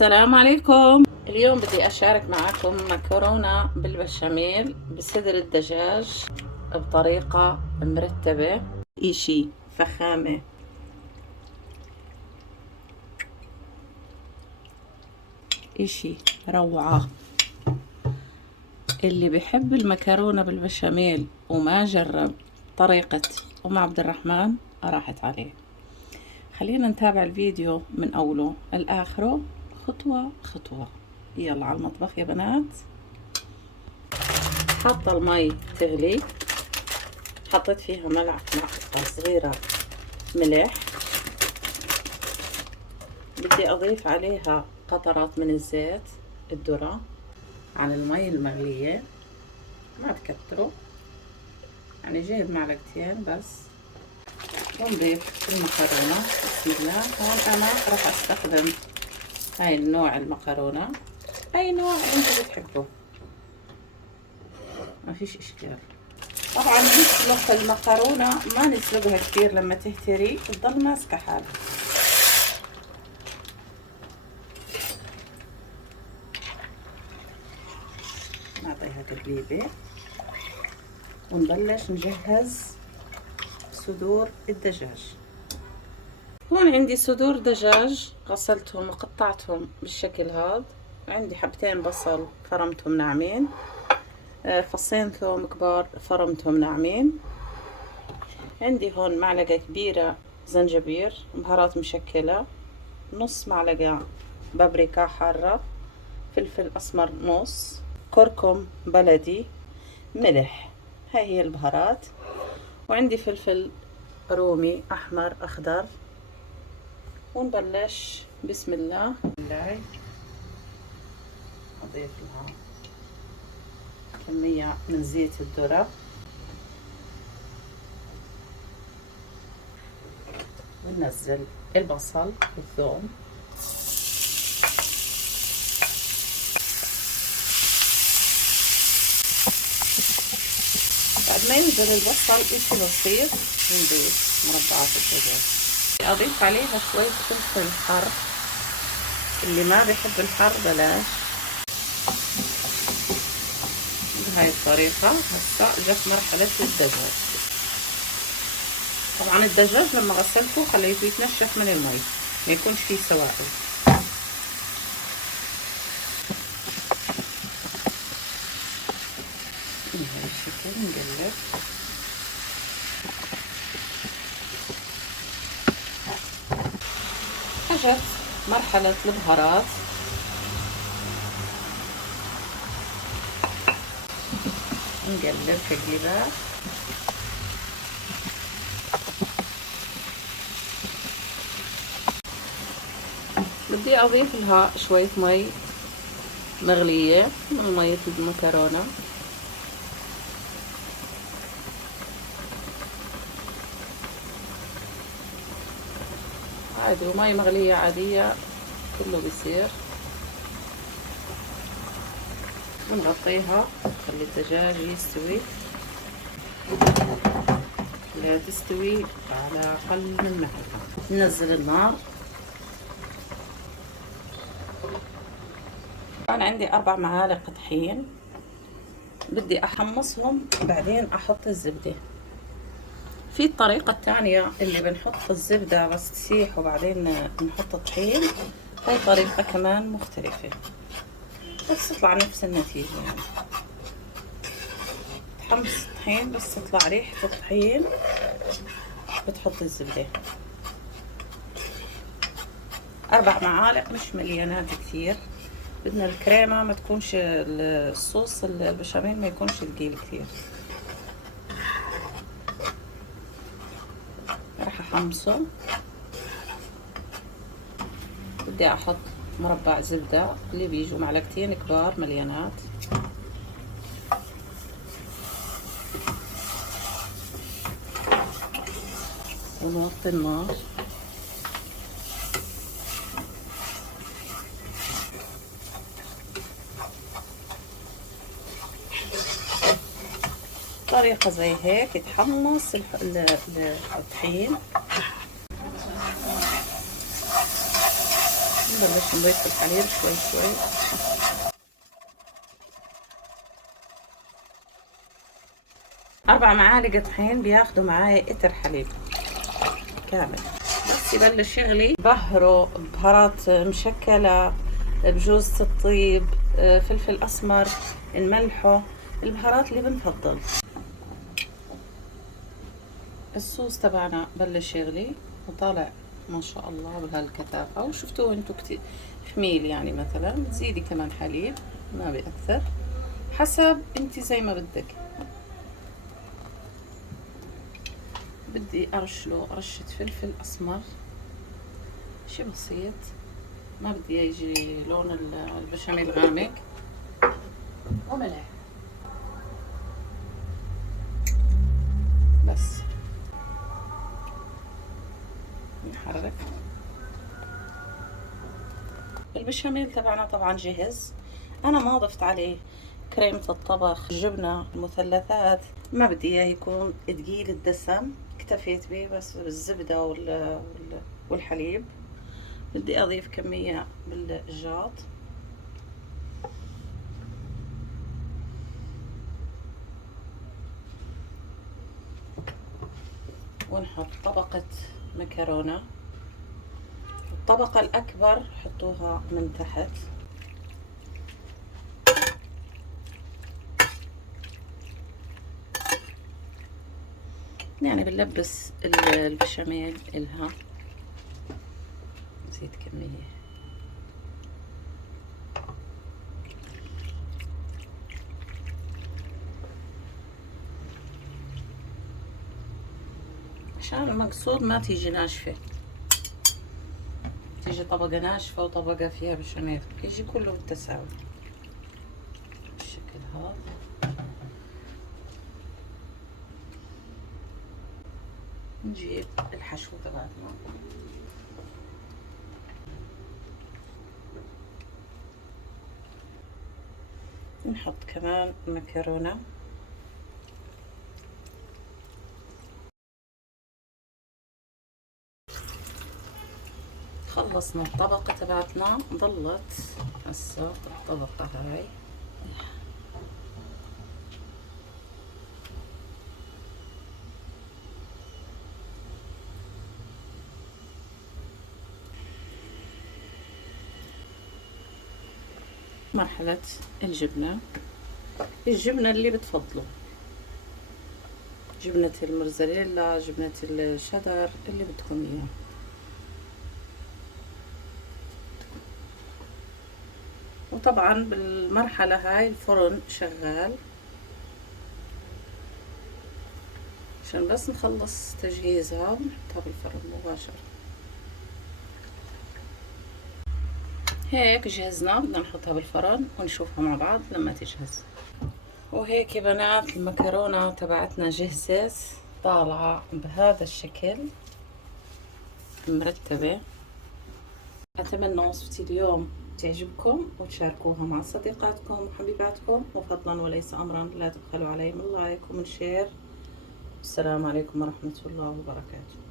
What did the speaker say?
السلام عليكم. اليوم بدي أشارك معكم مكرونة بالبشاميل بصدر الدجاج بطريقة مرتبة، إشي فخامة. إشي روعة. اللي بحب المكرونة بالبشاميل وما جرب طريقة أم عبد الرحمن راحت عليه. خلينا نتابع الفيديو من أوله لآخره خطوة خطوة. يلا على المطبخ يا بنات. حاطة المي تغلي، حطيت فيها ملعقة صغيرة ملح. بدي أضيف عليها قطرات من الزيت الذرة على المي المغلية، ما تكتروا، يعني جايب معلقتين بس. ونضيف المكرونة. بسم الله. هون أنا راح أستخدم هاي النوع المكرونة، أي نوع أنتوا بتحبوه ما فيش إشكال. طبعا نسلق المكرونة، ما نسلقها كثير، لما تهتري تضل ماسكة حالها. نعطيها تقليبة ونبلش نجهز صدور الدجاج. هون عندي صدور دجاج غسلتهم وقطعتهم بالشكل هذا. عندي حبتين بصل فرمتهم ناعمين، فصين ثوم كبار فرمتهم ناعمين. عندي هون معلقة كبيرة زنجبير بهارات مشكلة، نص معلقة بابريكا حارة، فلفل أسمر نص، كركم بلدي، ملح. هاي هي البهارات. وعندي فلفل رومي أحمر أخضر. ونبلش بسم الله. أضيف لها كمية من زيت الذرة، وننزل البصل والثوم. بعد ما ينزل البصل اشي بسيط نضيف مربعات الدجاج. اضيف عليها شوية فلفل حار، اللي ما بيحب الحار بلاش. بهاي الطريقة هسا جت مرحلة الدجاج. طبعا الدجاج لما غسلته خليته يتنشف من المي، ما يكونش فيه سوائل. بهاي الشكل نقلب. اجت مرحلة البهارات. نقلب تقليبات. بدي اضيف لها شوية مي مغلية من مية المكرونة. عادي، ومي مغلية عادية كله بيصير. ونغطيها خلي الدجاج يستوي. لا تستوي على أقل من مهلها. ننزل النار. أنا عندي 4 معالق طحين، بدي أحمصهم بعدين أحط الزبدة. في الطريقة الثانية اللي بنحط الزبدة بس تسيح وبعدين نحط الطحين، هاي طريقة كمان مختلفة بس تطلع نفس النتيجة. يعني تحمص الطحين بس تطلع ريحة الطحين، بتحط الزبدة. 4 معالق مش مليانات كثير. بدنا الكريمة ما تكونش، الصوص البشاميل ما يكونش ثقيل كثير. راح احمصه. بدي احط مربع زبدة اللي بيجوا معلقتين كبار مليانات. ونوطي النار. طريقة زي هيك يتحمص الطحين. نبلش نضيف الحليب شوي شوي. 4 معالق طحين بياخدوا معايا قطر حليب كامل. بس يبلش يغلي بهره بهارات مشكلة، بجوز الطيب، فلفل أسمر، نملحه، البهارات اللي بنفضل. الصوص تبعنا بلش يغلي وطالع ما شاء الله بهالكثافة، وشفتوه انتو كتير خميل يعني. مثلا تزيدي كمان حليب ما بأكثر، حسب انتي زي ما بدك. بدي ارش له رشة فلفل اسمر، شي بسيط، ما بدي يجي لون البشاميل غامق، وملح بس. نحرك. البشاميل تبعنا طبعا جهز. انا ما ضفت عليه كريمة الطبخ، جبنة، المثلثات، ما بدي اياه يكون تقيل الدسم، اكتفيت به بس بالزبدة والحليب. بدي اضيف كمية بالجاط، ونحط طبقة مكرونة. الطبقة الأكبر حطوها من تحت. يعني بنلبس البشاميل إلها. نزيد كمية. عشان المقصود ما تيجي ناشفة، تيجي طبقة ناشفة وطبقة فيها بشاميل، يجي كله بالتساوي بالشكل هذا. نجيب الحشو تبعنا، نحط كمان مكرونة. خلصنا الطبقة تبعتنا، ضلت هسه الطبقة هاي. مرحلة الجبنة، الجبنة اللي بتفضلوا، جبنة الموزاريلا، جبنة الشدر، اللي بدكم اياه. وطبعا بالمرحلة هاي الفرن شغال عشان بس نخلص تجهيزها ونحطها بالفرن مباشرة. هيك جهزنا، بدنا نحطها بالفرن ونشوفها مع بعض لما تجهز. وهيك يا بنات المكرونة تبعتنا جهزت، طالعة بهذا الشكل مرتبة. أتمنى وصفتي اليوم تعجبكم وتشاركوها مع صديقاتكم وحبيباتكم، وفضلا وليس أمرا لا تبخلوا علي من لايك ومن شير. السلام عليكم ورحمة الله وبركاته.